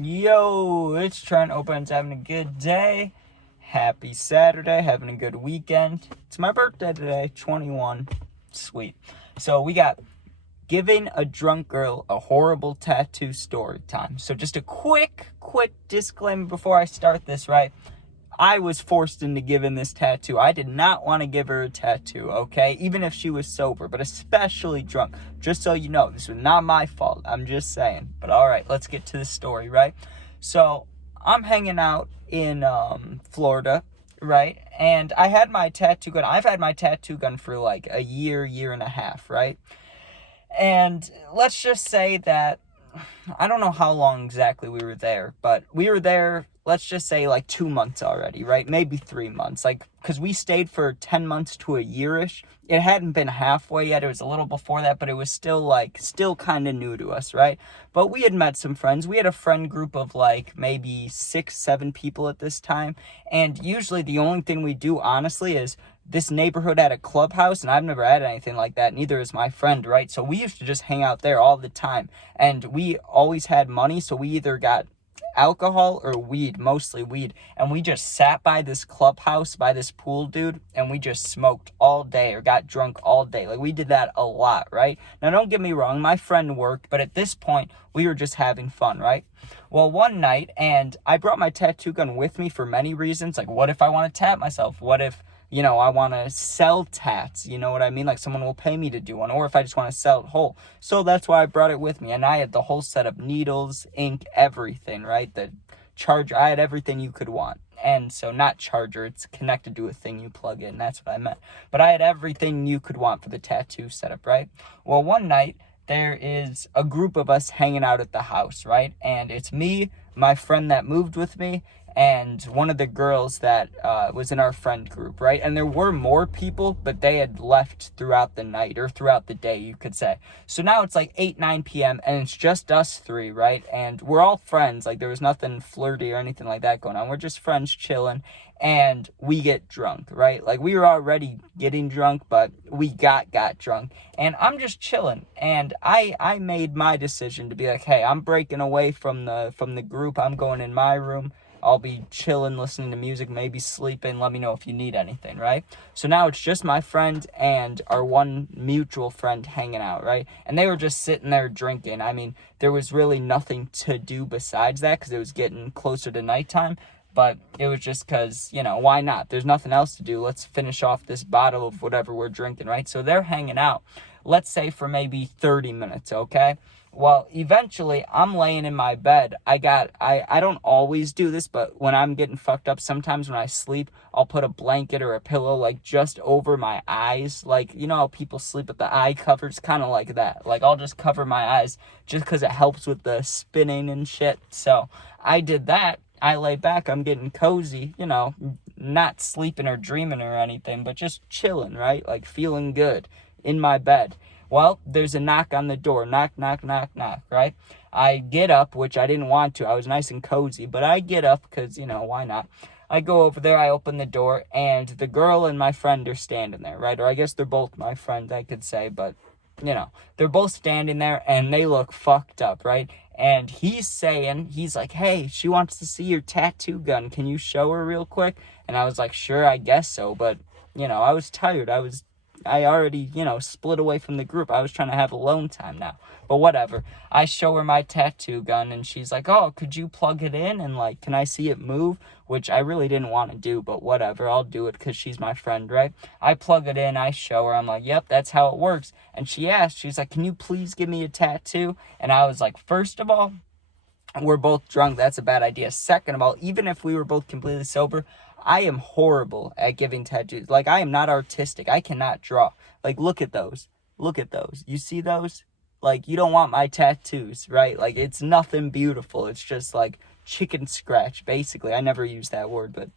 Yo, it's Trent. Opens having a good day. Happy Saturday, having a good weekend. It's my birthday today, 21. Sweet. So we got giving a drunk girl a horrible tattoo story time. So just a quick disclaimer before I start this, right? I was forced into giving this tattoo. I did not want to give her a tattoo, okay? Even if she was sober, but especially drunk. Just so you know, this was not my fault. I'm just saying. But all right, let's get to the story, right? So I'm hanging out in Florida, right? And I had my tattoo gun. I've had my tattoo gun for like a year and a half, right? And let's just say that I don't know how long exactly we were there, but we were there, let's just say like 2 months already, right? Maybe 3 months, like, because we stayed for 10 months to a yearish. It hadn't been halfway yet. It was a little before that, but it was still kind of new to us, right? But we had met some friends. We had a friend group of like maybe 6, 7 people at this time. And usually the only thing we do, honestly, is this neighborhood had a clubhouse, and I've never had anything like that. Neither is my friend, right? So we used to just hang out there all the time, and we always had money, so we either got alcohol or weed, mostly weed, and we just sat by this clubhouse, by this pool, dude, and we just smoked all day or got drunk all day. Like, we did that a lot, right? Now, don't get me wrong, my friend worked, but at this point, we were just having fun, right? Well, one night, and I brought my tattoo gun with me for many reasons. Like, what if I want to tat myself? What if I want to sell tats, you know what I mean? Like, someone will pay me to do one, or if I just want to sell it whole. So that's why I brought it with me, and I had the whole set of needles, ink, everything, right? The charger, I had everything you could want. And so, not charger, it's connected to a thing you plug in, that's what I meant. But I had everything you could want for the tattoo setup, right? Well, one night, there is a group of us hanging out at the house, right? And it's me, my friend that moved with me, and one of the girls that was in our friend group, right? And there were more people, but they had left throughout the night, or throughout the day, you could say. So now it's like 8, 9 p.m., and it's just us three, right? And we're all friends. Like, there was nothing flirty or anything like that going on. We're just friends chilling, and we get drunk, right? Like, we were already getting drunk, but we got drunk, and I'm just chilling, and I made my decision to be like, hey, I'm breaking away from the group. I'm going in my room. I'll be chilling, listening to music, maybe sleeping. Let me know if you need anything, right? So now it's just my friend and our one mutual friend hanging out, right? And they were just sitting there drinking. I mean, there was really nothing to do besides that because it was getting closer to nighttime. But it was just because, why not? There's nothing else to do. Let's finish off this bottle of whatever we're drinking, right? So they're hanging out, let's say for maybe 30 minutes, okay? Well, eventually, I'm laying in my bed. I don't always do this, but when I'm getting fucked up, sometimes when I sleep, I'll put a blanket or a pillow, like, just over my eyes. Like, you know how people sleep with the eye covers? Kind of like that. Like, I'll just cover my eyes just because it helps with the spinning and shit. So, I did that. I lay back, I'm getting cozy, not sleeping or dreaming or anything, but just chilling, right? Like, feeling good in my bed. Well, there's a knock on the door. Knock, knock, knock, knock, right? I get up, which I didn't want to. I was nice and cozy, but I get up because, why not? I go over there, I open the door, and the girl and my friend are standing there, right? Or I guess they're both my friends, I could say, but, they're both standing there, and they look fucked up, right? And he's like, hey, she wants to see your tattoo gun. Can you show her real quick? And I was like, sure, I guess so, but, I was tired. I already, split away from the group. I was trying to have alone time now. But whatever. I show her my tattoo gun, and she's like, oh, could you plug it in? And, like, can I see it move? Which I really didn't want to do, but whatever. I'll do it because she's my friend, right? I plug it in. I show her. I'm like, yep, that's how it works. And she asked, she's like, can you please give me a tattoo? And I was like, first of all, we're both drunk. That's a bad idea. Second of all, even if we were both completely sober, I am horrible at giving tattoos. Like, I am not artistic. I cannot draw. Like, look at those. Look at those. You see those? Like, you don't want my tattoos, right? Like, it's nothing beautiful. It's just, like, chicken scratch, basically. I never use that word, but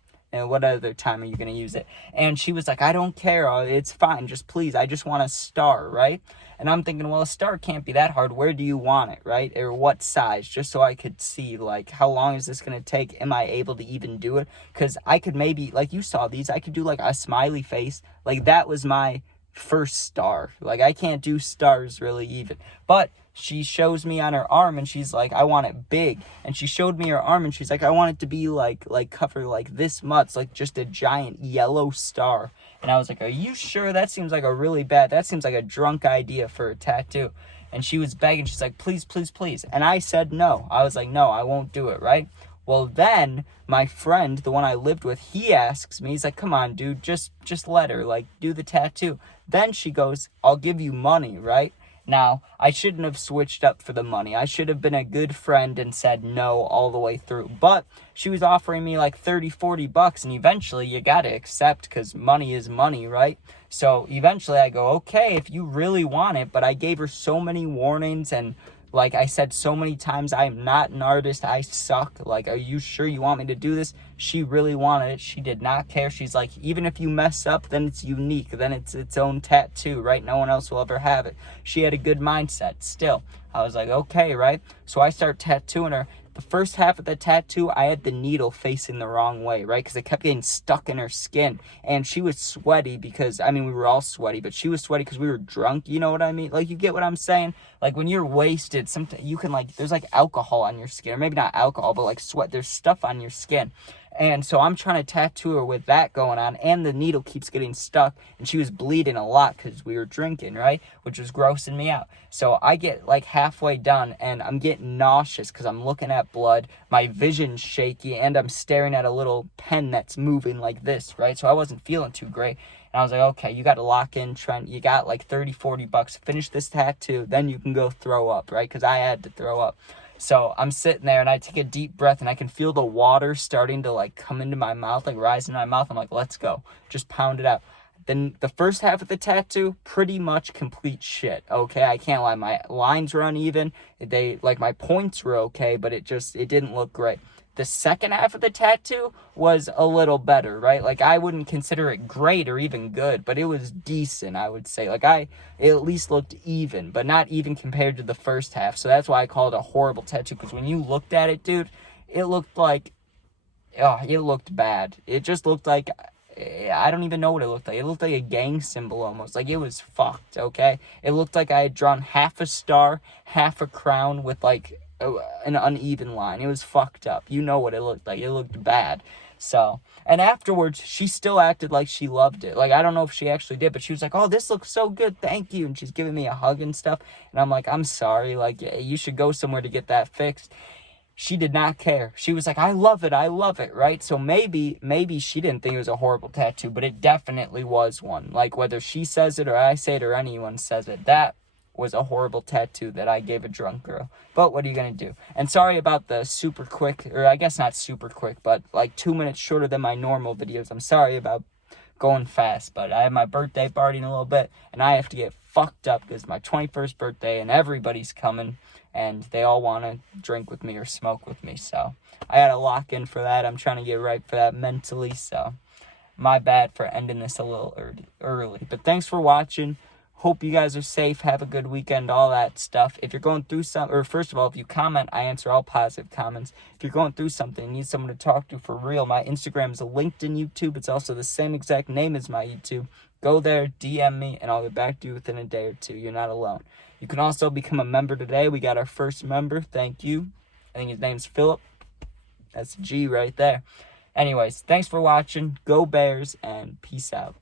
what other time are you going to use it? And she was like, I don't care. It's fine. Just please. I just want a star, right? And I'm thinking, well, a star can't be that hard. Where do you want it, right? Or what size? Just so I could see, like, how long is this going to take? Am I able to even do it? Because I could maybe, like you saw these, I could do, like, a smiley face. Like, that was my first star. Like, I can't do stars really even. But she shows me on her arm and she's like, I want it big. And she showed me her arm and she's like, I want it to be like cover like this much, like just a giant yellow star. And I was like, are you sure? That seems like that seems like a drunk idea for a tattoo. And she was begging, she's like, please, please, please. And I said no. I was like, no, I won't do it, right? Well, then my friend, the one I lived with, he asks me, he's like, come on, dude, just let her, like, do the tattoo. Then she goes, I'll give you money, right? Now, I shouldn't have switched up for the money. I should have been a good friend and said no all the way through. But she was offering me like 30, 40 bucks, and eventually you got to accept because money is money, right? So eventually I go, okay, if you really want it. But I gave her so many warnings, and like I said so many times, I am not an artist. I suck. Like, are you sure you want me to do this? She really wanted it. She did not care. She's like, even if you mess up, then it's unique. Then it's its own tattoo, right? No one else will ever have it. She had a good mindset still. I was like, okay, right? So I start tattooing her. The first half of the tattoo, I had the needle facing the wrong way, right? Because it kept getting stuck in her skin. And she was sweaty because, I mean, we were all sweaty, but she was sweaty because we were drunk. You know what I mean? Like, you get what I'm saying? Like, when you're wasted, sometimes you can, like, there's, like, alcohol on your skin. Or maybe not alcohol, but, like, sweat. There's stuff on your skin. And so I'm trying to tattoo her with that going on, and the needle keeps getting stuck, and she was bleeding a lot because we were drinking, right? Which was grossing me out. So I get like halfway done, and I'm getting nauseous because I'm looking at blood, my vision's shaky, and I'm staring at a little pen that's moving like this, right? So I wasn't feeling too great. And I was like, okay, you got to lock in, Trent. You got like 30, 40 bucks. Finish this tattoo, then you can go throw up, right? Because I had to throw up. So I'm sitting there and I take a deep breath and I can feel the water starting to like come into my mouth, like rise in my mouth. I'm like, let's go. Just pound it out. Then the first half of the tattoo, pretty much complete shit. Okay, I can't lie. My lines were uneven. My points were okay, but it didn't look great. The second half of the tattoo was a little better, right? Like, I wouldn't consider it great or even good, but it was decent, I would say. Like, it at least looked even, but not even compared to the first half. So that's why I call it a horrible tattoo, because when you looked at it, dude, it looked like, it looked bad. It just looked like, I don't even know what it looked like. It looked like a gang symbol almost. Like, it was fucked, okay? It looked like I had drawn half a star, half a crown with, like, an uneven line. It was fucked up. You know what it looked like. It looked bad. So, and afterwards, she still acted like she loved it. Like, I don't know if she actually did, but she was like, oh, this looks so good. Thank you. And she's giving me a hug and stuff. And I'm like, I'm sorry. Like, you should go somewhere to get that fixed. She did not care. She was like, I love it, right? So maybe she didn't think it was a horrible tattoo, but it definitely was one. Like, whether she says it or I say it or anyone says it, that was a horrible tattoo that I gave a drunk girl. But what are you going to do? And sorry about the super quick, or I guess not super quick, but like 2 minutes shorter than my normal videos. I'm sorry about going fast, but I have my birthday party in a little bit, and I have to get fucked up because it's my 21st birthday, and everybody's coming, and they all want to drink with me or smoke with me, so I got to lock in for that. I'm trying to get right for that mentally, so my bad for ending this a little early. But thanks for watching. Hope you guys are safe. Have a good weekend, all that stuff. If you're going through first of all, if you comment, I answer all positive comments. If you're going through something and need someone to talk to for real, my Instagram is linked in YouTube. It's also the same exact name as my YouTube. Go there, DM me, and I'll get back to you within a day or two. You're not alone. You can also become a member today. We got our first member. Thank you. I think his name's Philip. That's a G right there. Anyways, thanks for watching. Go Bears, and peace out.